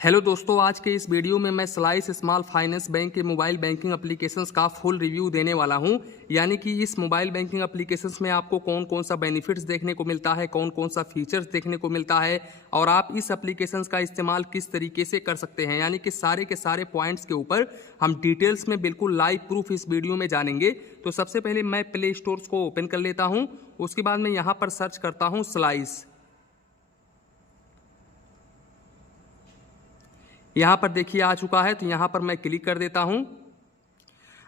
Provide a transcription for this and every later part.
Hello दोस्तों, आज के इस वीडियो में मैं स्लाइस स्मॉल फाइनेंस बैंक के मोबाइल बैंकिंग एप्लीकेशंस का फुल रिव्यू देने वाला हूं। यानी कि इस मोबाइल बैंकिंग एप्लीकेशंस में आपको कौन कौन सा बेनिफिट्स देखने को मिलता है, कौन कौन सा फीचर्स देखने को मिलता है और आप इस एप्लीकेशंस का इस्तेमाल किस तरीके से कर सकते हैं। यानी कि सारे के सारे पॉइंट्स के ऊपर हम डिटेल्स में बिल्कुल लाइव प्रूफ इस वीडियो में जानेंगे। तो सबसे पहले मैं प्ले स्टोर्स को ओपन कर लेता हूँ। उसके बाद मैं यहाँ पर सर्च करता हूँ स्लाइस। यहाँ पर देखिए आ चुका है, तो यहाँ पर मैं क्लिक कर देता हूँ।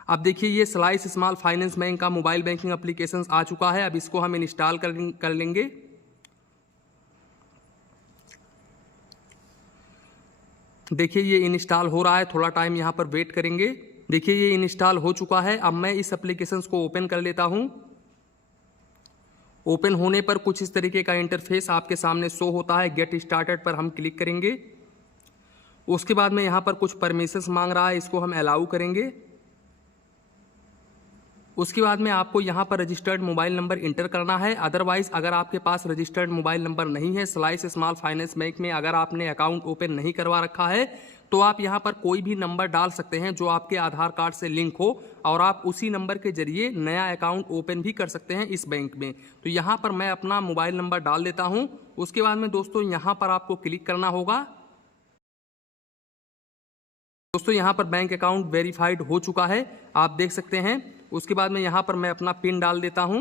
अब देखिए ये स्लाइस स्मॉल फाइनेंस बैंक का मोबाइल बैंकिंग एप्लीकेशंस आ चुका है। अब इसको हम इंस्टॉल कर लेंगे। देखिए ये इंस्टॉल हो रहा है, थोड़ा टाइम यहाँ पर वेट करेंगे। देखिए ये इंस्टॉल हो चुका है। अब मैं इस एप्लीकेशंस को ओपन कर लेता हूँ। ओपन होने पर कुछ इस तरीके का इंटरफेस आपके सामने शो होता है। गेट स्टार्टेड पर हम क्लिक करेंगे। उसके बाद में यहाँ पर कुछ परमिशंस मांग रहा है, इसको हम अलाउ करेंगे। उसके बाद में आपको यहाँ पर रजिस्टर्ड मोबाइल नंबर इंटर करना है। अदरवाइज अगर आपके पास रजिस्टर्ड मोबाइल नंबर नहीं है, स्लाइस स्मॉल फाइनेंस बैंक में अगर आपने अकाउंट ओपन नहीं करवा रखा है, तो आप यहाँ पर कोई भी नंबर डाल सकते हैं जो आपके आधार कार्ड से लिंक हो और आप उसी नंबर के जरिए नया अकाउंट ओपन भी कर सकते हैं इस बैंक में। तो यहाँ पर मैं अपना मोबाइल नंबर डाल देता हूँ। उसके बाद में दोस्तों यहाँ पर आपको क्लिक करना होगा। दोस्तों यहाँ पर बैंक अकाउंट वेरीफाइड हो चुका है, आप देख सकते हैं। उसके बाद में यहाँ पर मैं अपना पिन डाल देता हूँ।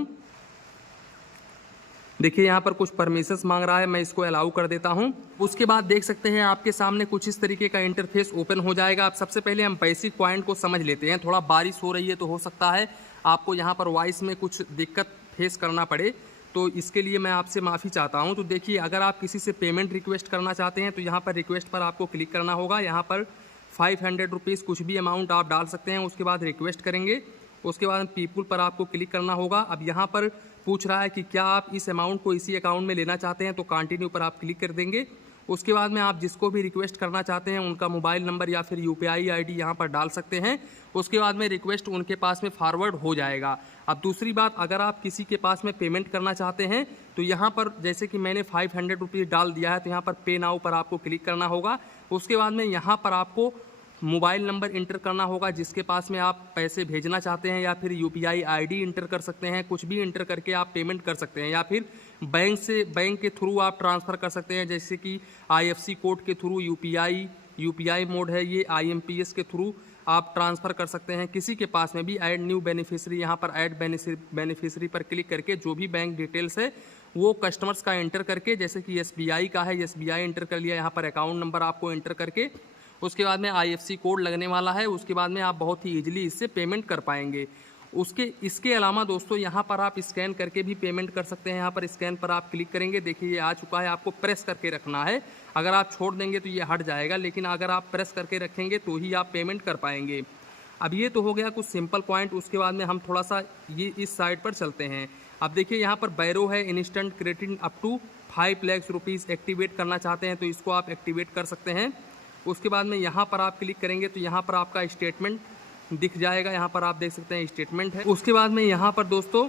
देखिए यहाँ पर कुछ परमिशंस मांग रहा है, मैं इसको अलाउ कर देता हूँ। उसके बाद देख सकते हैं आपके सामने कुछ इस तरीके का इंटरफेस ओपन हो जाएगा। अब सबसे पहले हम बेसिक पॉइंट को समझ लेते हैं। थोड़ा बारिश हो रही है तो हो सकता है आपको यहाँ पर वॉइस में कुछ दिक्कत फेस करना पड़े, तो इसके लिए मैं आपसे माफ़ी चाहता हूँ। तो देखिए अगर आप किसी से पेमेंट रिक्वेस्ट करना चाहते हैं तो यहाँ पर रिक्वेस्ट पर आपको क्लिक करना होगा। यहाँ पर 500 रुपीज़ कुछ भी अमाउंट आप डाल सकते हैं। उसके बाद रिक्वेस्ट करेंगे। उसके बाद पीपुल पर आपको क्लिक करना होगा। अब यहाँ पर पूछ रहा है कि क्या आप इस अमाउंट को इसी अकाउंट में लेना चाहते हैं, तो कंटिन्यू पर आप क्लिक कर देंगे। उसके बाद में आप जिसको भी रिक्वेस्ट करना चाहते हैं उनका मोबाइल नंबर या फिर UPI ID यहाँ पर डाल सकते हैं। उसके बाद में रिक्वेस्ट उनके पास में फॉरवर्ड हो जाएगा। अब दूसरी बात, अगर आप किसी के पास में पेमेंट करना चाहते हैं तो यहाँ पर जैसे कि मैंने 500 रुपीज़ डाल दिया है, तो यहाँ पर पे नाउ पर आपको क्लिक करना होगा। उसके बाद में यहाँ पर आपको मोबाइल नंबर इंटर करना होगा जिसके पास में आप पैसे भेजना चाहते हैं, या फिर UPI ID इंटर कर सकते हैं। कुछ भी इंटर करके आप पेमेंट कर सकते हैं, या फिर बैंक के थ्रू आप ट्रांसफ़र कर सकते हैं, जैसे कि IFC कोड के थ्रू UPI मोड है ये, IMPS के थ्रू आप ट्रांसफ़र कर सकते हैं। किसी के पास में भी ऐड न्यू बेनिफिशरी, यहाँ पर ऐड बेनिफिशरी पर क्लिक करके जो भी बैंक डिटेल्स है वो कस्टमर्स का इंटर करके, जैसे कि SBI का है SBI इंटर कर लिया। यहाँ पर अकाउंट नंबर आपको इंटर करके उसके बाद में IFC कोड लगने वाला है। उसके बाद में आप बहुत ही ईजिली इससे पेमेंट कर पाएंगे। इसके अलावा दोस्तों यहाँ पर आप स्कैन करके भी पेमेंट कर सकते हैं। यहाँ पर स्कैन पर आप क्लिक करेंगे। देखिए ये आ चुका है, आपको प्रेस करके रखना है। अगर आप छोड़ देंगे तो ये हट जाएगा, लेकिन अगर आप प्रेस करके रखेंगे तो ही आप पेमेंट कर पाएंगे। अब ये तो हो गया कुछ सिंपल पॉइंट। उसके बाद में हम थोड़ा सा ये इस साइड पर चलते हैं। अब देखिए यहाँ पर बैरो है, instant credit up to 5 lakh rupees activate करना चाहते हैं तो इसको आप एक्टिवेट कर सकते हैं। उसके बाद में यहाँ पर आप क्लिक करेंगे तो यहाँ पर आपका स्टेटमेंट दिख जाएगा। यहाँ पर आप देख सकते हैं स्टेटमेंट है। उसके बाद में यहाँ पर दोस्तों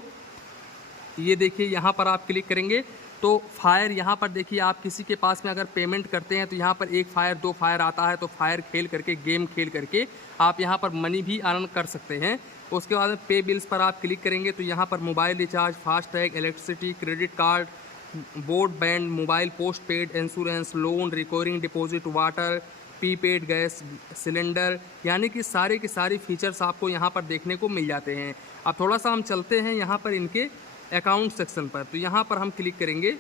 ये देखिए यहाँ पर आप क्लिक करेंगे तो फायर, यहाँ पर देखिए आप किसी के पास में अगर पेमेंट करते हैं तो यहाँ पर 1 फायर 2 फायर आता है, तो फायर खेल करके, गेम खेल करके आप यहाँ पर मनी भी अर्न कर सकते हैं। उसके बाद में पे बिल्स पर आप क्लिक करेंगे तो यहाँ पर mobile recharge, FASTag, electricity, credit card, broadband, mobile post paid, insurance, loan, recurring deposit, water, prepaid gas cylinder, यानी कि सारे के सारे फीचर्स आपको यहाँ पर देखने को मिल जाते हैं। अब थोड़ा सा हम चलते हैं यहाँ पर इनके अकाउंट सेक्शन पर, तो यहाँ पर हम क्लिक करेंगे।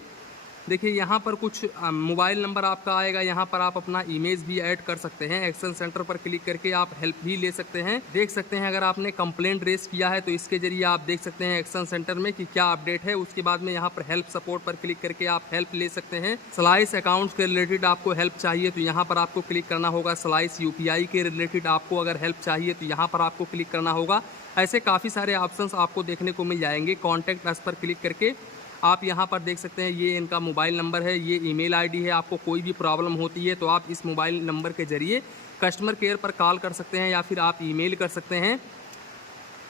देखिए यहाँ पर कुछ मोबाइल नंबर आपका आएगा। यहाँ पर आप अपना इमेज भी ऐड कर सकते हैं। एक्शन सेंटर पर क्लिक करके आप हेल्प भी ले सकते हैं। देख सकते हैं अगर आपने कंप्लेंट रेज किया है तो इसके जरिए आप देख सकते हैं एक्शन सेंटर में कि क्या अपडेट है। उसके बाद में यहाँ पर हेल्प सपोर्ट पर क्लिक करके आप हेल्प ले सकते हैं। स्लाइस अकाउंट्स के रिलेटेड आपको हेल्प चाहिए तो यहाँ पर आपको क्लिक करना होगा। स्लाइस UPI के रिलेटेड आपको अगर हेल्प चाहिए तो यहाँ पर आपको क्लिक करना होगा। ऐसे काफ़ी सारे ऑप्शंस आपको देखने को मिल जाएंगे। कॉन्टैक्ट अस पर क्लिक करके आप यहाँ पर देख सकते हैं ये इनका मोबाइल नंबर है, ये ईमेल ID है। आपको कोई भी प्रॉब्लम होती है तो आप इस मोबाइल नंबर के ज़रिए कस्टमर केयर पर कॉल कर सकते हैं या फिर आप ईमेल कर सकते हैं,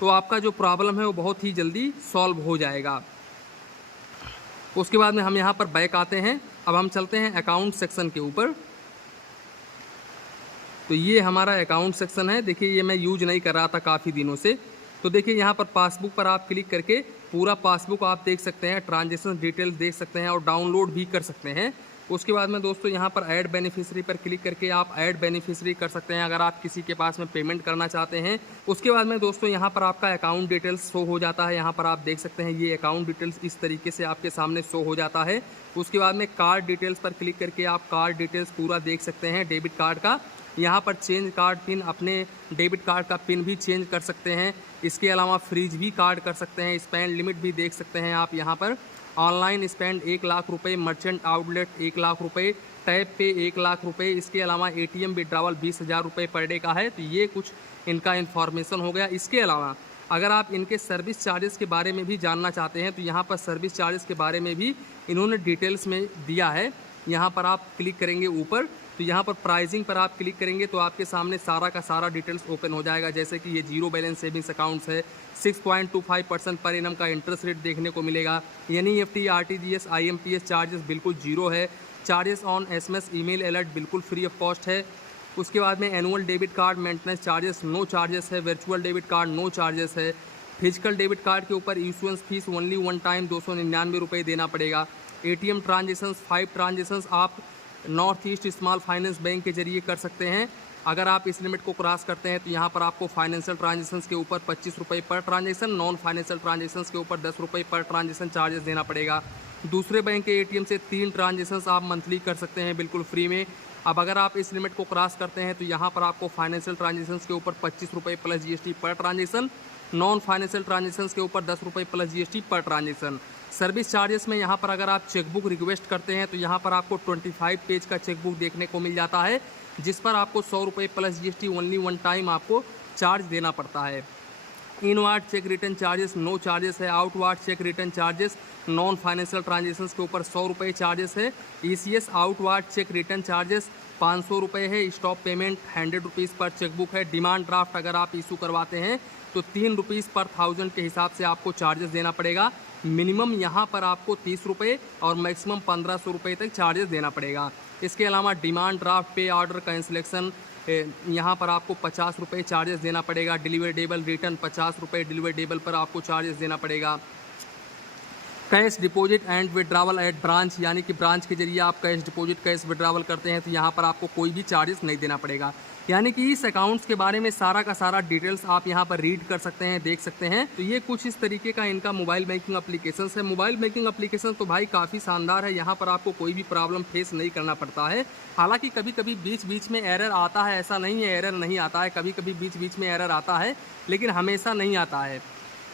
तो आपका जो प्रॉब्लम है वो बहुत ही जल्दी सॉल्व हो जाएगा। उसके बाद में हम यहाँ पर बैक आते हैं। अब हम चलते हैं अकाउंट सेक्शन के ऊपर। तो ये हमारा अकाउंट सेक्शन है। देखिए ये मैं यूज नहीं कर रहा था काफ़ी दिनों से। तो देखिए यहाँ पर पासबुक पर आप क्लिक करके पूरा पासबुक आप देख सकते हैं, ट्रांजेक्शन डिटेल्स देख सकते हैं और डाउनलोड भी कर सकते हैं। उसके बाद में दोस्तों यहाँ पर ऐड बेनिफिशियरी पर क्लिक करके आप ऐड बेनिफिशियरी कर सकते हैं अगर आप किसी के पास में पेमेंट करना चाहते हैं। उसके बाद में दोस्तों यहाँ पर आपका अकाउंट डिटेल्स शो हो जाता है। यहाँ पर आप देख सकते हैं ये अकाउंट डिटेल्स इस तरीके से आपके सामने शो हो जाता है। उसके बाद में कार्ड डिटेल्स पर क्लिक करके आप कार्ड डिटेल्स पूरा देख सकते हैं डेबिट कार्ड का। यहाँ पर चेंज कार्ड पिन, अपने डेबिट कार्ड का पिन भी चेंज कर सकते हैं। इसके अलावा फ्रीज भी कार्ड कर सकते हैं। स्पेंड लिमिट भी देख सकते हैं आप यहाँ पर। ऑनलाइन स्पेंड 1 लाख रुपये, मर्चेंट आउटलेट 1 लाख रुपये, टैप पे 1 लाख रुपये। इसके अलावा एटीएम विड्रावल 20,000 रुपये पर डे का है। तो ये कुछ इनका इन्फॉर्मेशन हो गया। इसके अलावा अगर आप इनके सर्विस चार्जेस के बारे में भी जानना चाहते हैं तो यहाँ पर सर्विस चार्जेस के बारे में भी इन्होंने डिटेल्स में दिया है। यहाँ पर आप क्लिक करेंगे ऊपर तो यहाँ पर प्राइसिंग पर आप क्लिक करेंगे तो आपके सामने सारा का सारा डिटेल्स ओपन हो जाएगा। जैसे कि ये जीरो बैलेंस सेविंग्स अकाउंट्स है, 6.25% पर एनम का इंटरेस्ट रेट देखने को मिलेगा। NEFT, RTGS, IMPS चार्जेस बिल्कुल जीरो है। Charges on SMS email alert बिल्कुल फ्री ऑफ कॉस्ट है। उसके बाद में annual debit card maintenance charges no charges है। Virtual debit card no charges है। फिजिकल डेबिट कार्ड के ऊपर issuance fees only one time 299 रुपये देना पड़ेगा। ATM ट्रांजेक्शन्स 5 ट्रांजेक्शन्स आप North East Small Finance Bank के जरिए कर सकते हैं। अगर आप इस लिमिट को क्रॉस करते हैं तो यहाँ पर आपको फाइनेंशियल ट्रांजेक्शन्स के ऊपर 25 रुपये per transaction, non financial transactions के ऊपर 10 रुपये पर ट्रांजेक्शन चार्जेस देना पड़ेगा। दूसरे बैंक के ATM से 3 ट्रांजेक्शन्स आप मंथली कर सकते हैं बिल्कुल फ्री में। अब अगर आप इस लिमिट को क्रॉस करते हैं तो यहाँ पर आपको फाइनेंशियल ट्रांजेक्शन्स के ऊपर 25 रुपये plus GST per transaction, non financial transactions के ऊपर 10 रुपये plus GST per transaction. Service charges में यहाँ पर अगर आप चेकबुक रिक्वेस्ट करते हैं तो यहाँ पर आपको 25 पेज का चेकबुक देखने को मिल जाता है, जिस पर आपको 100 रुपये plus GST only one time आपको चार्ज देना पड़ता है। Inward cheque return charges no charges है। Outward cheque return charges non financial transactions के ऊपर 100 रुपये चार्जेस है। ECS outward cheque return charges 500 रुपये है। स्टॉप पेमेंट 100 रुपीज़ पर चेकबुक है। डिमांड ड्राफ्ट अगर आप इशू करवाते हैं तो 3 रुपीज़ पर 1000 के हिसाब से आपको चार्जेस देना पड़ेगा। मिनिमम यहाँ पर आपको 30 रुपये और मैक्सिमम 1500 रुपये तक चार्जेस देना पड़ेगा। इसके अलावा डिमांड ड्राफ्ट, पे ऑर्डर कैंसिलेशन, यहाँ पर आपको 50 रुपये चार्जेस देना पड़ेगा। डिलीवरेबल रिटर्न 50 रुपये डिलीवरेबल पर आपको चार्जेस देना पड़ेगा। Cash deposit and withdrawal at branch, यानी कि ब्रांच के जरिए आप कैश डिपॉजिट, कैश विड्रावल करते हैं तो यहाँ पर आपको कोई भी चार्जेस नहीं देना पड़ेगा। यानी कि इस अकाउंट्स के बारे में सारा का सारा डिटेल्स आप यहाँ पर रीड कर सकते हैं, देख सकते हैं। तो ये कुछ इस तरीके का इनका मोबाइल बैंकिंग एप्लीकेशन है। मोबाइल बैंकिंग एप्लीकेशन तो भाई काफ़ी शानदार है। यहाँ पर आपको कोई भी प्रॉब्लम फेस नहीं करना पड़ता है। हालांकि कभी कभी बीच बीच में एरर आता है, ऐसा नहीं है एरर नहीं आता है, कभी कभी बीच बीच में एरर आता है, लेकिन हमेशा नहीं आता है।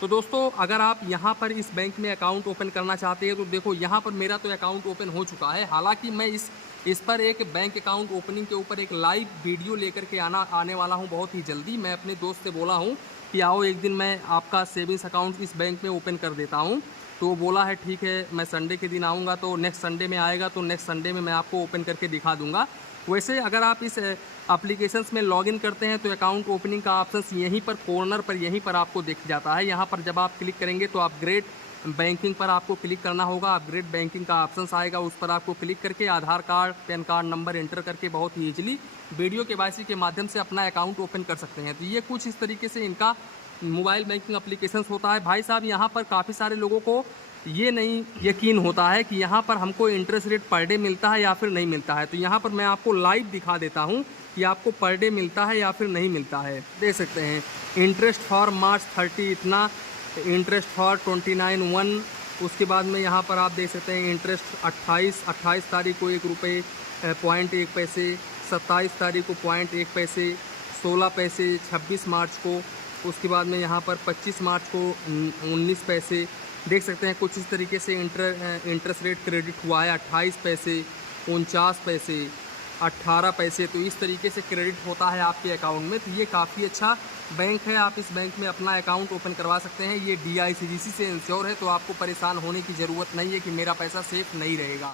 तो दोस्तों अगर आप यहाँ पर इस बैंक में अकाउंट ओपन करना चाहते हैं तो देखो यहाँ पर मेरा तो अकाउंट ओपन हो चुका है। हालांकि मैं इस पर एक बैंक अकाउंट ओपनिंग के ऊपर एक लाइव वीडियो लेकर के आने वाला हूँ बहुत ही जल्दी। मैं अपने दोस्त से बोला हूँ कि आओ एक दिन मैं आपका सेविंग्स अकाउंट इस बैंक में ओपन कर देता हूँ। तो वो बोला है ठीक है, मैं संडे के दिन आऊँगा। तो नेक्स्ट संडे में आएगा तो नेक्स्ट संडे में मैं आपको ओपन करके दिखा दूँगा। वैसे अगर आप इस एप्लीकेशंस में लॉगिन करते हैं तो अकाउंट ओपनिंग का ऑप्शन यहीं पर कॉर्नर पर यहीं पर आपको दिख जाता है। यहाँ पर जब आप क्लिक करेंगे तो अपग्रेड बैंकिंग पर आपको क्लिक करना होगा। अपग्रेड बैंकिंग का ऑप्शन आएगा, उस पर आपको क्लिक करके Aadhaar card, PAN card number enter करके बहुत ही ईजिली वीडियो KYC के माध्यम से अपना अकाउंट ओपन कर सकते हैं। तो ये कुछ इस तरीके से इनका मोबाइल बैंकिंग एप्लीकेशन होता है। भाई साहब यहाँ पर काफ़ी सारे लोगों को ये नहीं यकीन होता है कि यहाँ पर हमको इंटरेस्ट रेट पर डे मिलता है या फिर नहीं मिलता है। तो यहाँ पर मैं आपको लाइव दिखा देता हूँ कि आपको पर डे मिलता है या फिर नहीं मिलता है। देख सकते हैं इंटरेस्ट फॉर March 30 इतना, इंटरेस्ट फॉर 29/1। उसके बाद में यहाँ पर आप देख सकते हैं इंटरेस्ट 28 तारीख को 1 रुपये 0.1 पैसे, 27 तारीख को 0.1 पैसे, 16 पैसे 26 मार्च को। उसके बाद में यहाँ पर 25 मार्च को 19 पैसे। देख सकते हैं कुछ इस तरीके से इंटरेस्ट रेट क्रेडिट हुआ है। 28 पैसे, 49 पैसे, 18 पैसे। तो इस तरीके से क्रेडिट होता है आपके अकाउंट में। तो ये काफ़ी अच्छा बैंक है, आप इस बैंक में अपना अकाउंट ओपन करवा सकते हैं। ये DICGC से इंश्योर है, तो आपको परेशान होने की ज़रूरत नहीं है कि मेरा पैसा सेफ नहीं रहेगा।